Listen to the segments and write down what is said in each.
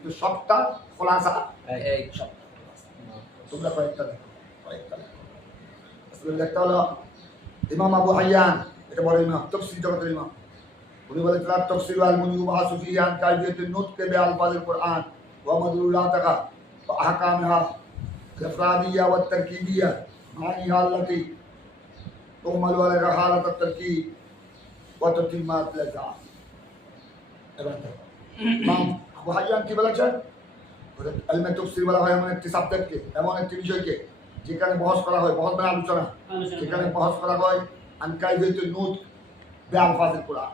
কিন্তু সবটা খোলাসা সবটা তোমরা কয়েকটা দেখো আসলে একটা হলো ইমাম আবু হাইয়ান, এটা বড় ইমাম, তাফসীর জগতের ইমাম। উনি বলেছিলেন তাফসীর আল মুনি ওয়াহাসু ফিয়ান কাইফিয়াতুন নুতক বিআলফাজিল কুরআন ওয়া মাদলুলাতাহা ওয়া আহকামিহা الافراديه والتركيبيه معانيها التي تؤمل عليها حاله التركيب وتتمات الاجزاء। ইমাম আবু হাইয়ান কি বলেছেন? আলমে তাফসীর বলা হয় এমন একটি সাবজেক্টকে, এমন একটি বিষয়কে যেখানে বহস করা হয়, বহস মানে আলোচনা, যেখানে বহস করা হয় আন কাইফিয়াতুন নুতক বিআলফাজিল কুরআন,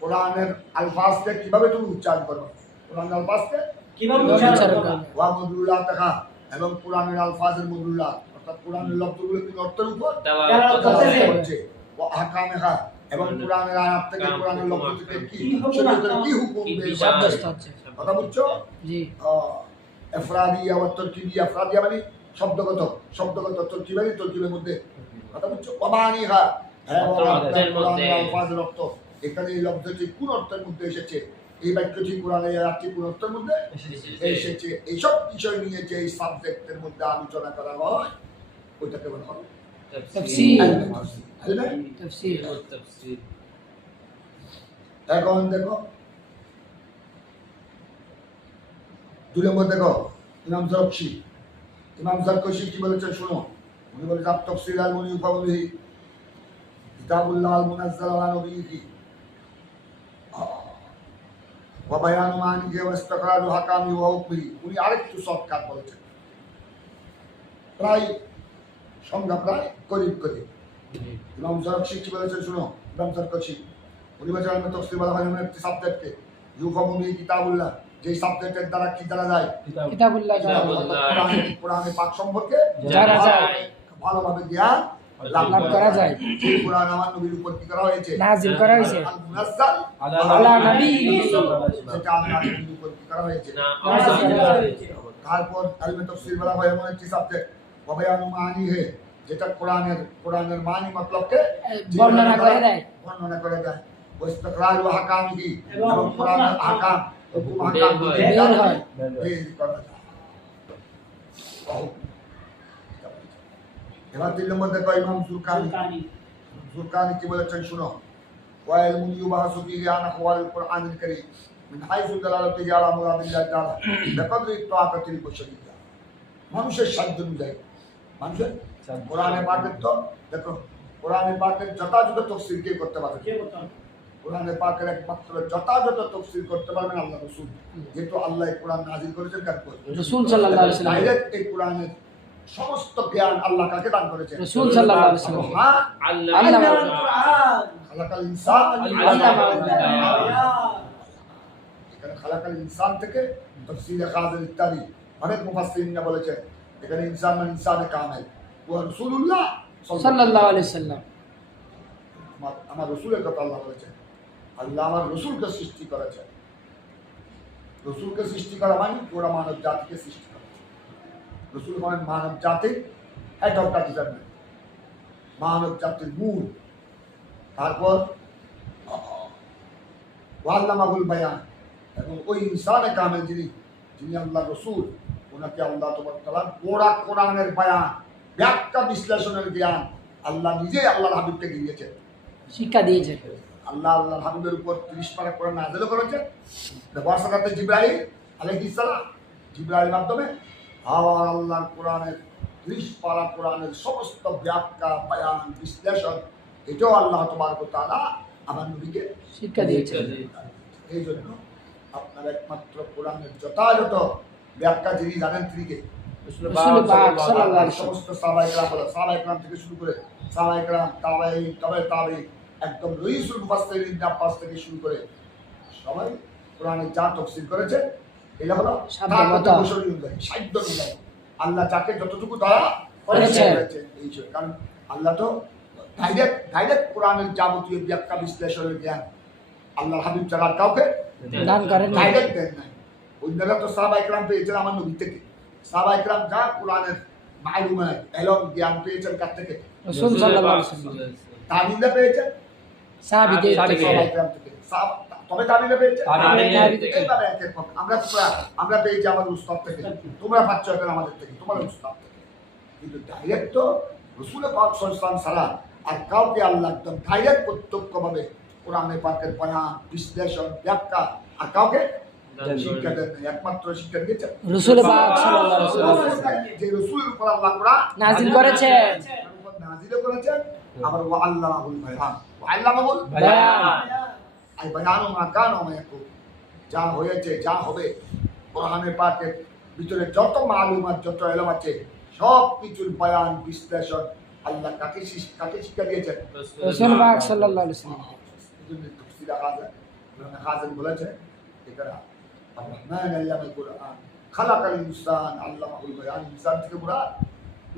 কোরআনের আলফাজকে কিভাবে তুমি উচ্চারণ করবে, কোরআনের আলফাজকে কিভাবে উচ্চারণ করবে, ওয়া মাদলুলাতাহা এবং কোরআনের আলফাজের মদুল্লাত অর্থাৎ কোরআনের লফজগুলো কি অর্থের উপর হচ্ছে, ওয়া আহকামিহা এবং কোরআনের আয়াত থেকে কোরআনের লফজ থেকে কি শরীয়তের কি হুকুম সাব্যস্ত হচ্ছে। কথা বুঝছো? জি। ইফরাদিয়া ওয়া তারকিবিয়া, ইফরাদিয়া মানে শব্দগত, শব্দগত, তারকিবিয়া মানে তারকিবের মধ্যে। কথা বুঝছো? ওয়ামানিহা কোরআনের আলফাজের অর্থ, এখানে এই লফজটি কোন অর্থের মধ্যে এসেছে, এই বাক্যটি কোরআনে আয়াতটি কোন অর্থের মধ্যে এসেছে, এইসব বিষয় নিয়ে যে এই সাবজেক্টের মধ্যে আলোচনা করা হয় ওইটাকে বলা হয় তাফসীর। এখন দেখো 2 নম্বর দেখো ইমাম জারকাশি কি বলেছেন শুনো। উনি বলেছেন তাফসীর আল মুনি ফাওয়াহি কিতাবুল্লাহ আল মুনাজ্জাল আলা নবিয়িহি ওয়া বায়ানু মানিহি ওয়া ইস্তিকরারু হাকামি ওয়া হুকমিহি। উনি আরেকটু শর্টকাট বলেছেন, প্রায় সংজ্ঞা প্রায় করিব। ইমাম জারকাশি কি বলেছেন শুনো। ইমাম জারকাশি উনি বলেছেন আলমে তাফসীর বলা হয় এমন একটি সাবজেক্টকে ইউফামু বিহি কিতাবুল্লাহ, যে সাবজেক্টের দ্বারা কি জানা যায়, কিতাবুল্লাহ, কোরআনে পাক সম্পর্কে জানা যায়, ভালোভাবে জ্ঞান লাভ করা যায়। এই কোরআন আমার নবীর উপর কি করা হয়েছে, নাযিল করা হয়েছে, মুনাজ্জাল আলা নবী, সেটা আমার নবীর উপর কি করা হয়েছে, নাযিল করা হয়েছে। তারপর আলমে তাফসীর বলা হয় এমন একটি সাবজেক্ট ওয়া বায়ানু মানিহি, যেটা কোরআনের মানি মতলবকে বর্ণনা করে দেয়, ওয়া ইস্তিকরারু হাকামিহি এবং কোরআনের আহকাম হুকুম আহকাম বের হয়, বের করা যায়। এবার 3 নম্বর দেখো ইমাম জুরকানি কি বলেছেন শুনো। ওয়া ইলমুন ইউবাহাসু ফিহি আন আহওয়ালিল কুরআনিল কারীম মিন হাইসু দালালাতিহি আলা মুরাদিল্লাহি তাআলা বিকদরি তাআকাতিল বাশারিয়্যা। মানুষের সাধ্য অনুযায়ী, মানুষের কোরআনে পাকের তো দেখো, কোরআনে পাকের যথাযথ তাফসীর কে করতে পারবে? কোরআনে পাকের একমাত্র যথাযথ তাফসীর করতে পারবেন আল্লাহ রাসূল, যেহেতু আল্লাহ এই কোরআন নাযিল করেছেন কার উপর? রাসূল সাল্লাল্লাহু আলাইহি ওয়াসাল্লাম। ডাইরেক্ট এই কোরআনের সমস্ত জ্ঞান আল্লাহ কাকে দান করেছেন? রাসূল সাল্লাল্লাহু আলাইহি ওয়াসাল্লাম। আল্লাহ খালাকাল ইনসান এখানে খালাকাল ইনসান থেকে তাফসীরে খাযির ইত্যাদি অনেক মুফাসসিরিন বলেছেন এখানে ইনসান মানে ইনসানে কামেল ওয়া রাসূলুল্লাহ সাল্লাল্লাহু আলাইহি ওয়াসাল্লাম। আমার রাসূলের কথা আল্লাহ বলেছেন, আল্লাহ আমার রাসূলকে সৃষ্টি করেছেন। রাসূলকে সৃষ্টি করা মানে পুরো মানব জাতিকে সৃষ্টি করা। রাসূল মানে মানব জাতির হেড অফ দ্য ডিপার্টমেন্ট, মানব জাতির মূল। তারপর ওয়াল্লামাহুল বায়ান, এবং ওই ইনসানে কামেল যিনি আল্লাহ রাসূল, ওনাকে আল্লাহ তাআলা পুরো কোরআনের বায়ান, ব্যাখ্যা, বিশ্লেষণের জ্ঞান আল্লাহ নিজে আল্লাহর হাবিবকে দিয়েছেন, শিক্ষা দিয়েছেন। আল্লাহর হাবিবের উপর 30 পারা কোরআন নাযিল করেছেন ওয়াসাকাতে জিবরাইল আলাইহিস সালাম, জিবরাইলের মাধ্যমে আর আল্লাহর কোরআনের 30 পারা কোরআনের সমস্ত ব্যাখ্যা, বায়ান, বিশ্লেষণ এটাও আল্লাহ তাবারক ওয়া তাআলা আমার নবীকে শিক্ষা দিয়েছেন। এই জন্য আপনার একমাত্র কোরআনের যথাযথ ব্যাখ্যা যিনি জানেন তিনি কে? রাসূল পাক সাল্লাল্লাহু আলাইহি ওয়াসাল্লাম। সমস্ত সাহাবায়ে কেরাম থেকে শুরু করে সাহাবায়ে কেরাম, তাবেঈন, তাবেঈন, একদম রইসুল মুফাসসিরিন ইবনে আব্বাস থেকে শুরু করে সবাই কোরআনে যা তাফসীর করেছে এটা হলো সাধ্য অনুযায়ী, সাধ্য অনুযায়ী আল্লাহ যাকে যতটুকু দয়া করেছেন। এই যে কারণ আল্লাহ তো ডাইরেক্ট কোরআনের যাবতীয় ব্যাখ্যা, বিশ্লেষণের জ্ঞান আল্লাহর হাবিব ছাড়া কাউকে দান করেন না, ডাইরেক্ট দেন না। অন্যরা তো সাহাবায়ে কেরাম পেয়েছেন আমার নবী থেকে। সাহাবায়ে কেরাম যা কোরআনের মালুমাত, ইলম, জ্ঞান পেয়েছেন কার থেকে? রাসূল সাল্লাল্লাহু আলাইহি ওয়াসাল্লাম। তাবিঈনরা পেয়েছেন সাহাবীদের থেকে, সাহাবায়ে কেরাম থেকে। কবে তাবিলে পেয়েছে? তাবিলে থেকে। এইভাবে একের পর আমরা পেয়েছি আমাদের উস্তাদ থেকে, তোমরা পাচ্ছ এখন আমাদের থেকে, তোমাদের উস্তাদ থেকে। কিন্তু ডাইরেক্ট তো রসুল পাক সাল্লাল্লাহু আলাইহি ওয়াসাল্লাম ছাড়া আর কাউকে আল্লাহ একদম ডাইরেক্ট প্রত্যক্ষভাবে কোরআনে পাকের বয়ান, বিশ্লেষণ, ব্যাখ্যা আর কাউকে শিক্ষা দেন নাই। একমাত্র শিক্ষা দিয়েছেন রাসূল পাক সাল্লাল্লাহু আলাইহি ওয়াসাল্লাম যে রসুলের উপর আল্লাহ কোরআন নাযিল করেছেন। নাযিল করেছেন। আবার ওয়া আল্লামাহুল বায়ান, ওয়া আল্লামাহুল বায়ান। আই বায়ানু মা কানা ওয়া ইয়াকুন, যা হয়েছে যা হবে কোরআনে পাকের ভিতরে যত মালুমাত যত ইলম আছে সব কিছুর বয়ান বিশ্লেষণ আল্লাহ কাকে শিক্ষা দিয়েছেন? রাসূল পাক সাল্লাল্লাহু আলাইহি ওয়াসাল্লাম। এজন্য তাফসীর হাজান বলেছে এটারা আর-রহমান আল্লামাল কুরআন খালাকাল ইনসান আল্লামাহুল বায়ান। ইনসান থেকে মুরাদ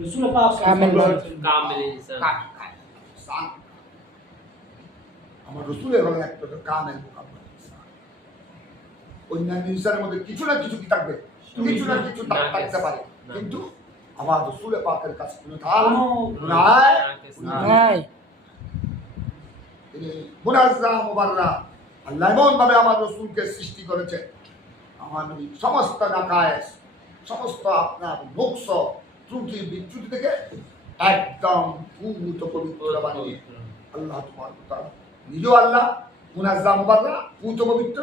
রাসূল পাক সাল্লাল্লাহু আলাইহি ওয়াসাল্লাম কামিল ইনসান। ইনসান। আমার রসুলের হলেন এক প্রকার কামেল মুকাম্মাল ইনসান। অন্যান্য ইনসানের মধ্যে কিছু না কিছু কি থাকবে, কিছু না কিছু থাকতে পারে, কিন্তু আমার রসুলের পাকের কাছে কোনো ঢাল নাই, নাই। তিনি মুনাজ্জাহ মুবাররা। আল্লাহ এমন ভাবে আমার রসুলকে সৃষ্টি করেছে, আমার নবী সমস্ত নাকায়েস, সমস্ত আপনার নকশ, ত্রুটি বিচ্যুতি থেকে একদম পূত পবিত্র বানিয়ে আল্লাহ তাআলা নিজেও আল্লাহ মুনাজ্জাহ মুবাররা, পূত পবিত্র,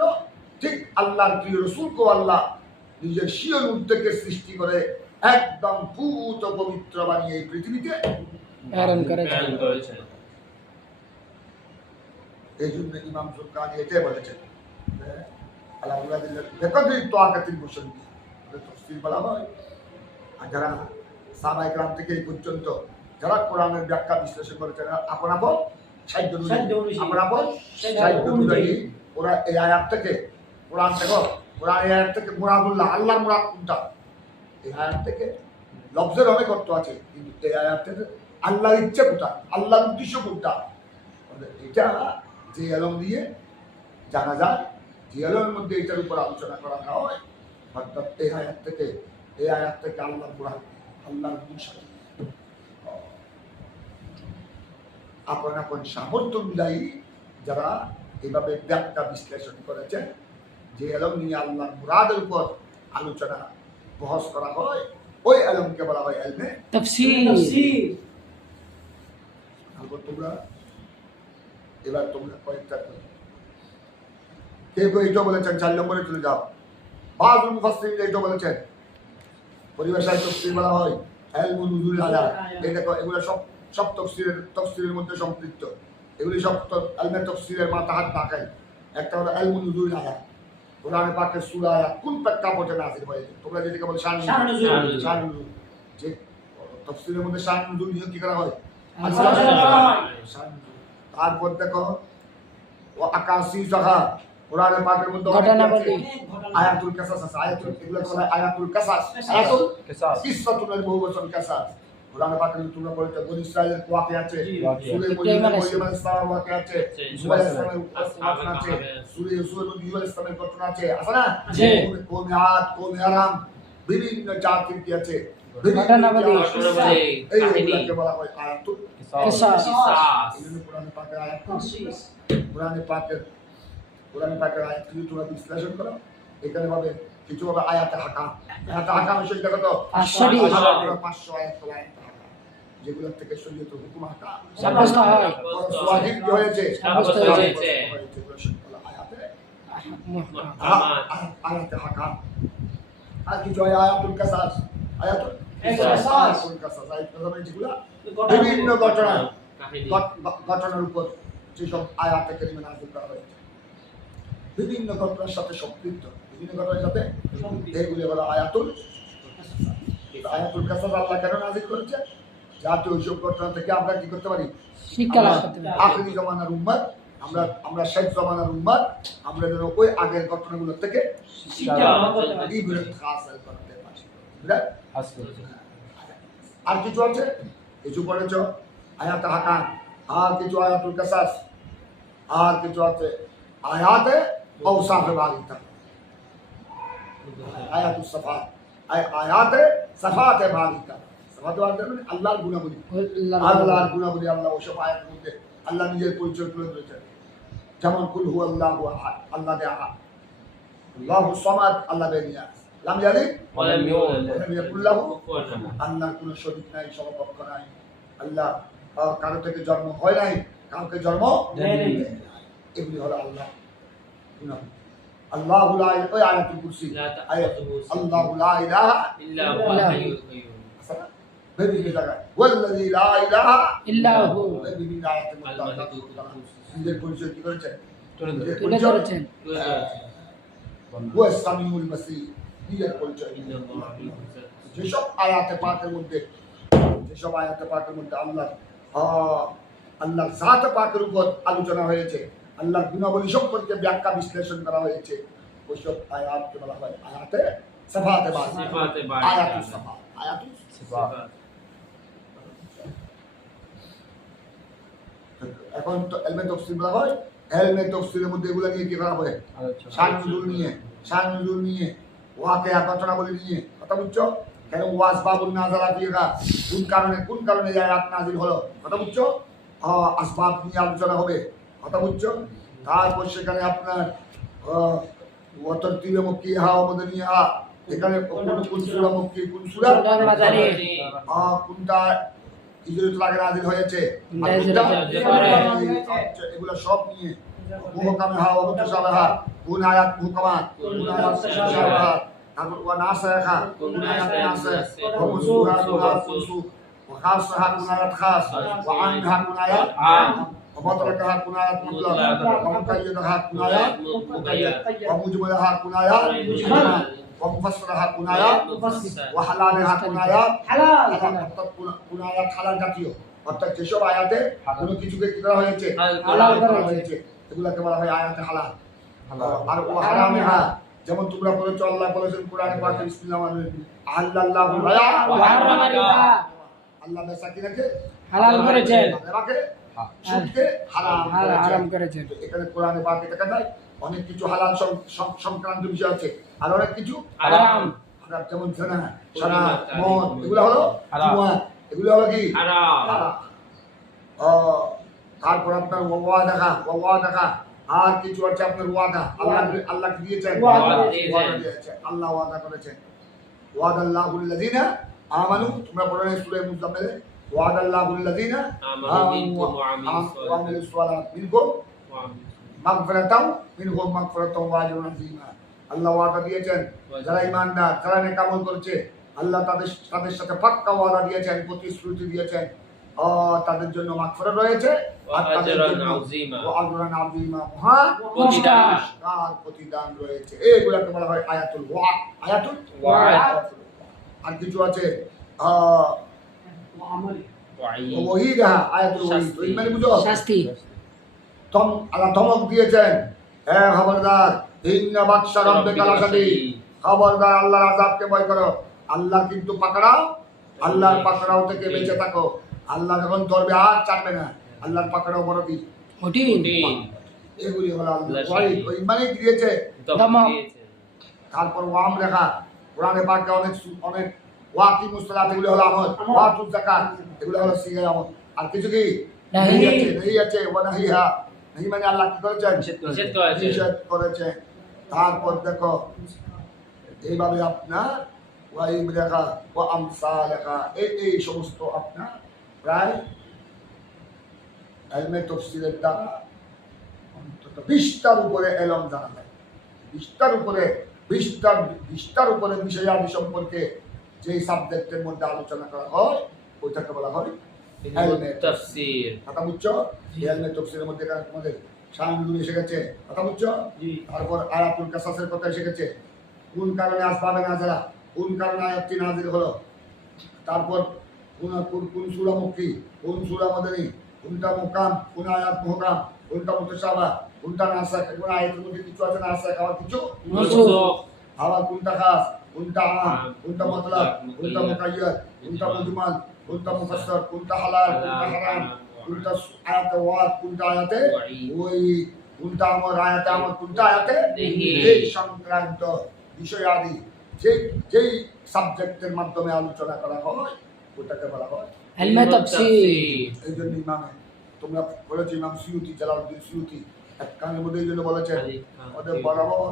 ঠিক আল্লাহর প্রিয় রসুলকেও আল্লাহ নিজের স্বীয় নূর থেকে সৃষ্টি করে একদম পূত পবিত্র বানিয়ে এই পৃথিবীতে প্রেরণ করেছেন। এই জন্য ইমাম সুলকানি এটাই বলেছেন যে আলহামদুলিল্লাহ বেকদরি তোয়াকাতিল মুসলিম তফসির বলা হয়। আর যারা সাহাবায়ে কেরাম থেকে এই পর্যন্ত যারা কোরআনের ব্যাখ্যা বিশ্লেষণ করেছেন আপন আপন সাহিত্য অনুযায়ী ওরা এই আয়াত থেকে কোরআন থেকে কোরআন এই আয়াত থেকে মুরাদুল্লাহ আল্লাহর মুরাদ কোনটা, এই আয়াত থেকে লফজের অনেক অর্থ আছে, কিন্তু এই আয়াত থেকে আল্লাহর ইচ্ছে কোনটা, আল্লাহর উদ্দেশ্য কোনটা, এটা যে এলম দিয়ে জানা যায়, যে এলমের মধ্যে এটার উপর আলোচনা করা হয়। অর্থাৎ এই আয়াত থেকে আল্লাহর মুরাদ, আল্লাহর উদ্দেশ্য আপন আপন সামর্থ্য অনুযায়ী যারা এইভাবে ব্যাখ্যা বিশ্লেষণ করেছেন, যে এলম নিয়ে আল্লাহর মুরাদের উপর আলোচনা বহস করা হয়, ওই এলমকে বলা হয় ইলমে তাফসীর। তোমরা এবার তোমরা কয়েকটা কেউ এটা বলেছেন 4 নম্বরে চলে যাও। বাযুল মুফাসসিরিন এটা বলেছেন পরিভাষায় তাফসীর বলা হয় ইলমুন নুজুল আয়াত। এই দেখো এগুলো সব তাফসীরের মধ্যে সম্পৃক্ত, এগুলি সব ইলমে তাফসীরের মাতাহাত ঢাকায়। একটা হলো ইলমুন নুজুল আয়াত, কোরআনে পাকের সূরা আয়াত কোন প্রেক্ষাপটে নাযিল হয়েছে। তোমরা যেটাকে বলে শান নুজুল, যে তাফসীরের মধ্যে শান নুজুল নিয়ে কি করা হয়, শান নুজুল। তারপর দেখো ও আকাশী জায়গা কোরআনে পাকের মধ্যে ঘটনাবলী, আয়াতুল কাসাস আছে, আয়াতুল এগুলো বলা আয়াতুল কাসাস, আয়াতুল কিসসাতুল বহুবচন কাসাস। কোরআনে পাকের তোমরা পড়তে বনি ইসরাইলের ওয়াকিয়া আছে, সূরা মরিয়ম আলাইহিস সালাম ওয়াকিয়া আছে, সূরা ইসলামের ঘটনা আছে, সূরা ইউসুফের মধ্যে ইউসুফ ইসলামের ঘটনা আছে, আছে না? কওমে আদ, কওমে আরাম, বিভিন্ন জাতির কি আছে, ঘটনাবলী, এইগুলোকে বলা হয় আয়াতুল কিসাস। এই কোরআনে পাকের আয়াত, কোরআনে পাকের আয়াত যদি তোমরা বিশ্লেষণ করো, এখানে ভাবে কিছু ভাবে আয়াতে হাকাম বিষয় দেখো তো 500 আয়াত তোলা আয়াত হাকাম, যেগুলো থেকে শরীয়তের হুকুম হাকাম সাব্যস্ত হয়, ওয়াজিব কি হয়েছে, সাব্যস্ত হয়েছে। এগুলো সবগুলো আয়াতে মুহকাম। আয়াতে হাকাম। আর কিছু হয় আয়াতুল কাসাস, আয়াতুল কাসাস যেগুলো বিভিন্ন ঘটনার উপর যেসব আয়াতে কারিমা নাযিল করা হয়েছে, বিভিন্ন ঘটনার সাথে সম্পৃক্ত, বিভিন্ন ঘটনার সাথে এগুলি হলো আয়াতুল কাসাস। আল্লাহ কেন নাযিল করেছে? যাতে ওইসব ঘটনা থেকে আমরা কি করতে পারি, শিক্ষা লাভ করতে পারি। আখিরি জমানার উম্মত, আমরা শেষ জমানার উম্মত, আমরা যেন ওই আগের ঘটনাগুলো থেকে শিক্ষা লাভ করতে পারি। ইবরাত হাসিল করতে পারি। ইবরাত আর কিছু আছে, কিছু পড়েছ আয়াত হাকাম, আর কিছু আয়াতুল কাসাস, আর কিছু আছে আয়াতে আওসাফে বারিতা, আয়াতুস সাফাত, আয়াতে সাফাতে বারিতা। সাফাতে বারিতা মানে আল্লাহর গুণাবলী, আল্লাহর গুণাবলী। আল্লাহ ওসব আয়াতের মধ্যে আল্লাহ নিজের পরিচয় তুলে ধরেছেন। যেমন কুল হু আল্লাহু আহাদ, আল্লাহ দে আহাদ, আল্লাহু সামাদ, আল্লাহ বেনিয়া, লাম ইয়ালিদ ওয়ালাম ইউলাদ ওয়া লাম ইয়াকুল লাহু কুফুয়ান আহাদ। আল্লাহর কোনো শরীক নাই, সমকক্ষ নাই। আল্লাহ কারো থেকে জন্ম হয় নাই, কাউকে জন্ম দেয় নাই। এগুলি হলো আল্লাহ গুনাহ। আল্লাহু লা ইলাহা, ওই আয়াতুল কুরসি, লা আয়াত তাখুযুহু আল্লাহু লা ইলাহা ইল্লা হুয়াল হাইয়ুল কাইয়্যুম। বিভিন্ন জায়গায় ওয়াল্লাযী লা ইলাহা ইল্লাহু বিভিন্ন আয়াতের মধ্যে আল আল্লাহ মালিকুল কুদ্দুস। নিজের পরিচয় কি করেছেন? নিজের তুলে পরিচয় ধরেছেন। হুয়া সামিউল বাসীর, নিজের পরিচয়। ইন্নাল্লাহা আলিমুন হাকিম। যেসব আয়াতে পাকের মধ্যে আল্লাহ আল্লাহর জাত পাকের উপর আলোচনা হয়েছে, আল্লাহর গুণাবলী সম্পর্কে ব্যাখ্যা বিশ্লেষণ করা হয়েছে, ওইসব আয়াতকে বলা হয় আয়াতে সিফাতে বারিকা। সিফাতে বারিকা। আয়াতুস সিফাত, আয়াতুস সিফাত। এখন তো ইলমে তাফসীর বলা হয়, ইলমে তাফসীরের মধ্যে এগুলো নিয়ে কি করা হয়? শান নুজুল নিয়ে ওয়াকিয়া ঘটনাবলী নিয়ে কথা বুঝছো? কেন ওয়াসবাবুন নাযালা ফিহা, কোন কারণে এই আয়াত নাযিল হলো কথা বুঝছো? আসবাব নিয়ে আলোচনা হবে কথা বুঝছো? তারপর সেখানে আপনার ওয়াতারতিবে মুক্কিহা ওয়া মাদানিহা, এখানে কোন সূরা মুক্কি, কোন সূরা মাদানি, কোনটা হিজরত আগে নাযিল হয়েছে, আর হিজরত পরে। এগুলো সব নিয়ে মুহকামা ওয়া মুতাশাবিহা, কোন আয়াত মুহকামাত, কোন আয়াত মুতাশাবিহা, তারপর ওয়া নাসিখা, কোন আয়াত নাসিখ, ওয়া মানসুখা, কোন আয়াত মানসুখ, ওয়া খাসহা, কোন আয়াত খাস, ওয়া আমহা, কোন আয়াত আম, ওয়া মুতলাকাহা, কোন আয়াত মুতলাক, ওয়া মুকাইয়াদাহা, কোন আয়াত মুকাইয়াদ, ওয়া মুজমালাহা, কোন আয়াত মুজমাল, ওয়া মুফাসসালাহা, কোন আয়াত মুফাসসির, ওয়া হালালাহা, কোন আয়াত হালাল। অর্থাৎ কোন আয়াত হালাল জাতীয়, অর্থাৎ যেসব আয়াতে কোনো কিছুকে কি করা হয়েছে, হালাল করা হয়েছে, এগুলোকে বলা হয় আয়াতে হালাল। আর ও হারামিহা, যেমন তোমরা বলেছো, আল্লাহ বলেছেন কোরআনে পাকে বিসমিল্লাহির রহমানির রহিম, আহাল্লাল্লাহুল বায়া ওয়া হারামা রিবা, আল্লাহ বেচা কিনাকে হালাল করেছেন। রিবাকে সুদকে হারাম করেছেন। এখানে কোরআনে পাকে দেখা যায় অনেক কিছু হালাল সংক্রান্ত বিষয় আছে, আর অনেক কিছু হারাম। হারাম, যেমন জেনা, শরাব, মদ, এগুলো হলো জুয়া, এগুলো হলো কি হারাম। হারাম। তারপর আপনার ওয়া দেখা, আর কিছু আছে আপনার ওয়াদা, আল্লাহ কি দিয়েছেন? ওয়াদা দিয়েছেন, আল্লাহ ওয়াদা করেছেন। ওয়াদাল্লাহুল লাযিনা আমানু, তোমরা পড়ো না সূরা মুজাম্মিলে, ওয়াদাল্লাহুল লাযিনা আমানু মিনকুম ওয়া আমিলুস সালাত মিনকুম ওয়া আমিলুস মাগফিরাতাও মিনহুম মাগফিরাতাও ওয়া আজরুন আযীমা। আল্লাহ ওয়াদা দিয়েছেন, যারা ঈমানদার, যারা নেক আমল করেছে, আল্লাহ তাদের সাথে পাক্কা ওয়াদা দিয়েছেন, প্রতিশ্রুতি দিয়েছেন, তাদের জন্য মাগফিরাত রয়েছে, আর তাদের জন্য আজরুন আযীমা, মহান পুরস্কার। প্রতিদান রয়েছে। এইগুলোকে বলা হয় আয়াতুল ওয়াদ, আয়াতুল ওয়াদ। আর কিছু আছে আমল। ওয়াহিদা, আয়াতুল ওয়াহিদ, শাস্তি। ওই মানে বুঝো শাস্তি। আল্লাহ ধমক দিয়েছেন, হ্যাঁ খবরদার, ইন্না বাদশা রাব্বিকা লাশাদীদ, খবরদার আল্লাহর আযাবকে ভয় করো। আল্লাহ কিন্তু পাকড়াও, আল্লাহর পাকড়াও থেকে বেঁচে থাকো। আল্লাহ যখন ধরবে আর ছাড়বে না, আল্লাহর পাকড়াও বড় কি কঠিন। এগুলি হলো আল্লাহ আল্লাহ ওয়াহিদ, ওই মানে দিয়েছে। ধমক। তারপর ওয়াম রেখা, কোরআনে পাকে অনেক ওয়াকি মুসলাত, এগুলি হলো আমল, ওয়াতুজ যাকাত, এগুলো হলো সিগার আমল। আর কিছু কি নাহি। নেই আছে, ওয়া নাহিহা, নাহি মানে আল্লাহ কি করেছেন? নিষেধ করেছে। তারপর দেখো এইভাবে আপনার ওয়াইম রেখা, ওয়া আমসা লেখা, এই সমস্ত আপনার প্রায় ইলমে তাফসীরের দ্বারা অন্তত 20টার উপরে এলম জানা যায়। 20টার উপরে বিষয়াদি সম্পর্কে যেই সাবজেক্টের মধ্যে আলোচনা করা হয়, ওইটাকে বলা হয় ইলমে তাফসীর। কথা বুঝছো? ইলমে তাফসীরের মধ্যে এখানে তোমাদের শানুল এসে গেছে, কথা বুঝছো? জি। তারপর আয়াতুল কাসাসের কথা এসে গেছে, কোন কারণে আসবাবে নাযিলা, কোন কারণে আয়াতটি নাযিল হলো, তারপর কোন সূরা মুক্কি, কোন সূরা মাদানী, কোনটা মুহকাম, কোন আয়াত মুহকাম, কোনটা মুতাশাবিহ, কোনটা নাসিখ, কোন আয়াতের মধ্যে কিছু আছে নাসিখ, আবার কিছু মানসুখ। আবার কোনটা খাস, কোনটা আম, কোনটা মুতলাক, কোনটা মুকাইয়াদ, কোনটা মুজমাল, কোনটা মুফাসসার, কোনটা হালাল, কোনটা হারাম, কোনটা আয়াতে ওয়াদ, কোনটা আয়াতে ওই, কোনটা আমার আয়াতে আমার, কোনটা আয়াতে নেহি। এই সংক্রান্ত বিষয়াদি যেই সাবজেক্টের মাধ্যমে আলোচনা করা হয়, ওটাকে বলা হয়। ইলমে তাফসীর। এই জন্য ইমামে তোমরা বলেছো, ইমাম সুয়ুতি, জালালউদ্দিন সুয়ুতি এক কানের মধ্যে এই জন্য বলেছেন আলিফ, লাম, ওদের মিম। বরাবর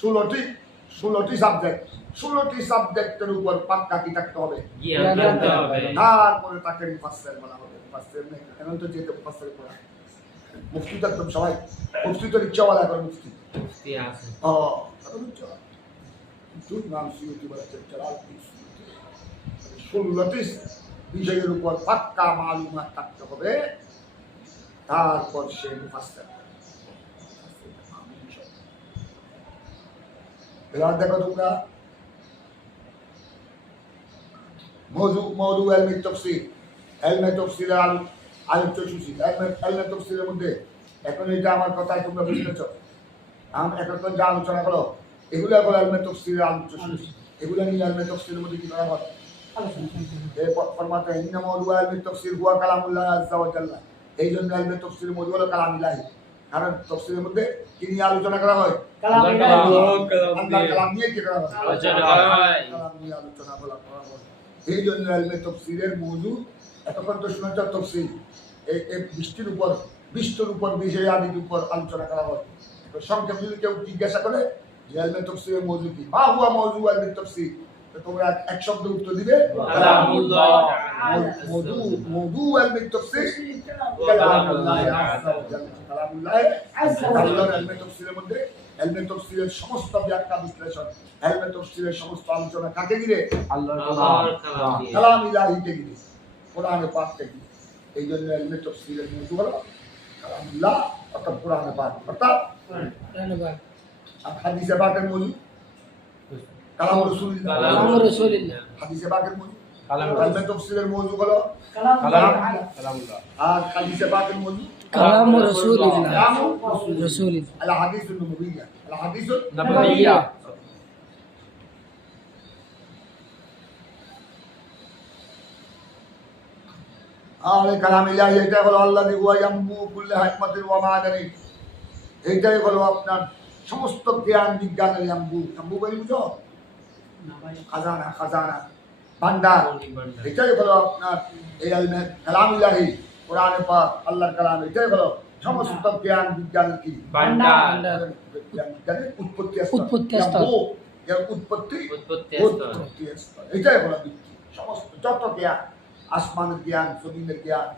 16টি সাবজেক্ট 16টি সাবজেক্টের উপর পাক্কা কি থাকতে হবে জ্ঞান থাকতে হবে। তারপরে তাকে মুফাসসির বলা হবে মুফাসসির নেই এখন তো যেতে মুফাসসির পড়া মুফতি তো একদম সবাই মুফতি তো রিক্সাওয়ালা এখন মুফতি মুফতি আছে। ও এখন রিক্সা তুই নাম সিউটি বলেছে চালাল 16টি বিষয়ের উপর পাক্কা মালুমাত থাকতে হবে তারপর সে মুফাসসির এবার দেখো তোমরা মৌজু এলমি তফসির এলমে তফসিরের আলোচ্য সূচি এলমে তফসিরের মধ্যে এখন এটা আমার কথায় তোমরা বুঝতেছ এখন তো যা আলোচনা করো এগুলো এখন এলমে তফসিরের আলোচ্য সূচি এগুলো নিয়ে এলমে তফসিরের মধ্যে কি করা হয় এই ফরমাতে ইন্না মৌজু এলমি তফসির হুয়া কালামুল্লাহ আযজা ওয়া জাল্লা এই জন্য এলমে তফসিরের মধ্যে হলো কালামিল্লাহ কারণ তফসিরের মধ্যে কি নিয়ে আলোচনা করা হয় আল্লাহর কালাম নিয়ে কি করা হয় আলোচনা করা হয়। কালাম নিয়ে আলোচনা করা হয় এই জন্য এলমে তফসিরের মওজু এতক্ষণ তো শুনেছ তফসির এই বৃষ্টির উপর বিষয় আদির উপর আলোচনা করা হয় তো সংক্ষেপ যদি কেউ জিজ্ঞাসা করে যে এলমে তফসিরের মওজু কি মা হুয়া মওজু এলমে তফসির তো তোমরা এক শব্দে উত্তর দিবে কালামুল্লাহ মওজু এলমে তফসির কালামুল্লাহ কালামুল্লাহ আল্লাহর এলমে তফসিরের মধ্যে এলমে তফসিরের সমস্ত ব্যাখ্যা বিশ্লেষণ এলমে তফসিরের সমস্ত আলোচনা কাকে ঘিরে আল্লাহর কালাম দিয়ে। কালাম ইলাহিকে ঘিরে কোরআনে পাককে ঘিরে এই জন্য এলমে তফসিরের মওজু হলো কালামুল্লাহ অর্থাৎ কোরআনে পাক অর্থাৎ আর হাদিসে পাকের মওজু কালাম রাসূলুল্লাহ কালাম রাসূলুল্লাহ। হাদিসে পাকের মওজু কালাম এলমে তফসিরের মওজু হলো কালামুল্লাহ। আর হাদিসে পাকের মওজু কালাম রাসূলুল্লাহ কালাম রাসূলুল্লাহ আল হাদিসুন নববিয়্যা আল হাদিসুন নববিয়্যা। আর কালাম ইলাহি এটা হলো আল্লাযী হুয়া ইয়ামবু কুল্লি হিকমাতিন ওয়া মা'দানি এইটাই হলো আপনার সমস্ত জ্ঞান বিজ্ঞানের ইয়ামবু ইয়ামবু বলি বুঝো খাজানা ভান্ডার এটাই হলো আপনার এই ইলমে কালাম ইলাহি কোরআনে পাক আল্লাহর কালাম এটাই হলো সমস্ত জ্ঞান বিজ্ঞানের কি ভান্ডার। জ্ঞান বিজ্ঞানের উৎপত্তি উৎপত্তি স্তর। ইয়ামবু এর উৎপত্তি স্তর। এটাই হলো ভিত্তি সমস্ত যত জ্ঞান আসমানের জ্ঞান জমিনের জ্ঞান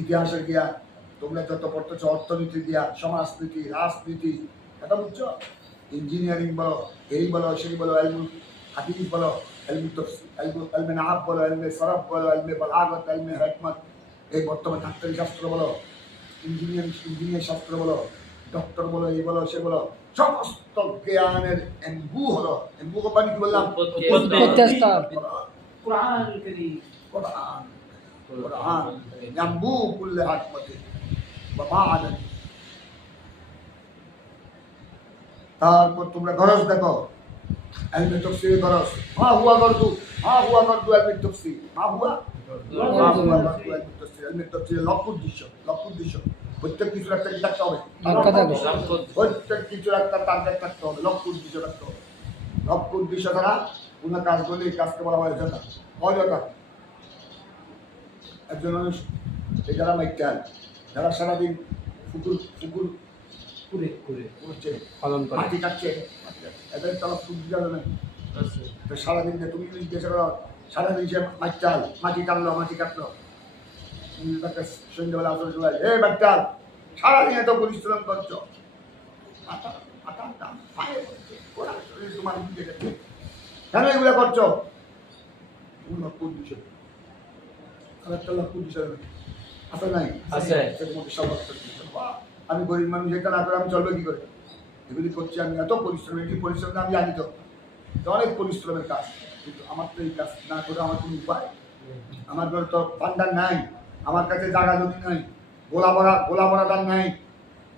ইতিহাসের জ্ঞান তোমরা যত পড়তেছ অর্থনীতির জ্ঞান সমাজনীতি রাজনীতি এটা বুঝছো ইঞ্জিনিয়ারিং বলো এই বলো সেই বলো এলমুল হাদিস বলো এলমুল তাফসীর এলমে নাহব বলো এলমে সরফ বলো এলমে বালাগত এলমে হিকমত এই বর্তমান ডাক্তারি শাস্ত্র বলো ইঞ্জিনিয়ার শাস্ত্র বলো ডক্টর বলো এই বলো সে বলো সমস্ত জ্ঞানের এমবু হলো এমবু কোম্পানি কি বললাম উৎপত্তি স্তর। कुरान करीम কোরআন ইয়ামবু কুল্লি হিকমাতিন ওয়া মা'দানি তারপর তোমরা গরজ দেখো এলমে তাফসীরের গরজ মা হুয়া গরজু এলমে তাফসীর মা হুয়া গরজু এলমে তাফসীর এলমে তাফসীরের লক্ষ্য উদ্দেশ্য প্রত্যেক কিছু একটা কি থাকতে হবে প্রত্যেক কিছু একটা টার্গেট থাকতে হবে লক্ষ্য উদ্দেশ্য থাকতে হবে লক্ষ্য উদ্দেশ্য দ্বারা কোনো কাজ করলে এই কাজকে বলা হয় অযথা একজন মানুষ এই যারা মাইটাল যারা সারাদিন পুকুর করছে পালন করে। মাটি কাটছে এদের তারা পুকুর যাবে না তো সারাদিন যে তুমি জিজ্ঞাসা করো সারাদিন সে মাটি টানলো মাটি কাটলো তুমি তাকে সন্ধ্যেবেলা আসলে চলে হে বাচ্চাল সারাদিন এত পরিশ্রম করছো আটার দাম পায়ে পড়ছে, ওরা শরীর তোমার বুঝে গেছে কেন এগুলো করছো লক্ষ্য উদ্দেশ্য আরেকটা লক্ষ্য উদ্দেশ্য আছে নাই আছে। এর মধ্যে সব লক্ষ্য উদ্দেশ্য। বাহ, আমি গরিব মানুষ এটা না করে আমি চলবে কি করে এগুলি করছি আমি এত পরিশ্রম এটি পরিশ্রম আমি জানি তো এটা অনেক পরিশ্রমের কাজ কিন্তু আমার তো এই কাজ না করে আমার কোনো উপায় আমার ঘরে তো ভান্ডার নাই আমার কাছে জায়গা জমি নাই গোলা ভরা দান নাই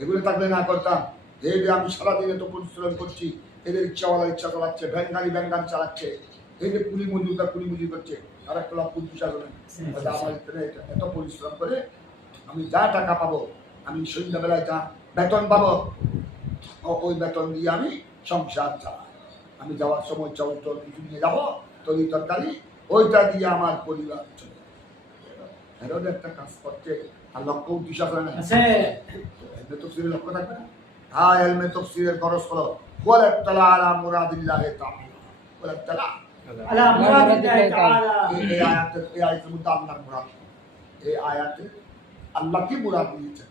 এগুলো থাকলে না করতাম এই যে আমি সারাদিন এত পরিশ্রম করছি এদের ইচ্ছাওয়ালা ইচ্ছা চালাচ্ছে ভ্যান চালাচ্ছে এই যে কুলি মজুরি করছে আর একটা লক্ষ উদ্দেশ্য হবে আমার এত পরিশ্রম করে আমি যা টাকা পাবো আমি সন্ধ্যাবেলায় যা বেতন পাবো ওই বেতন দিয়ে আমি সংসার চালাই আমি যাওয়ার সময় চাউল কিছু নিয়ে যাবো তরি তরকারি ওইটা দিয়ে আমার পরিবার চলে যাবে এরও একটা কাজ করছে আর লক্ষ্য উদ্দেশ্য করে না আছে এলমে তাফসীরের লক্ষ্য থাকবে না হ্যাঁ এলমে তাফসীরের খরচ করো ওয়ালা তাআলা আলা মুরাদিল্লাহি তাআলা ওয়ালা তাআলা على مراد الله تعالى এই আয়াতের মধ্যে আল্লাহর মুরাদ এই আয়াতে আল্লাহ কি মুরাদ দিয়েছেন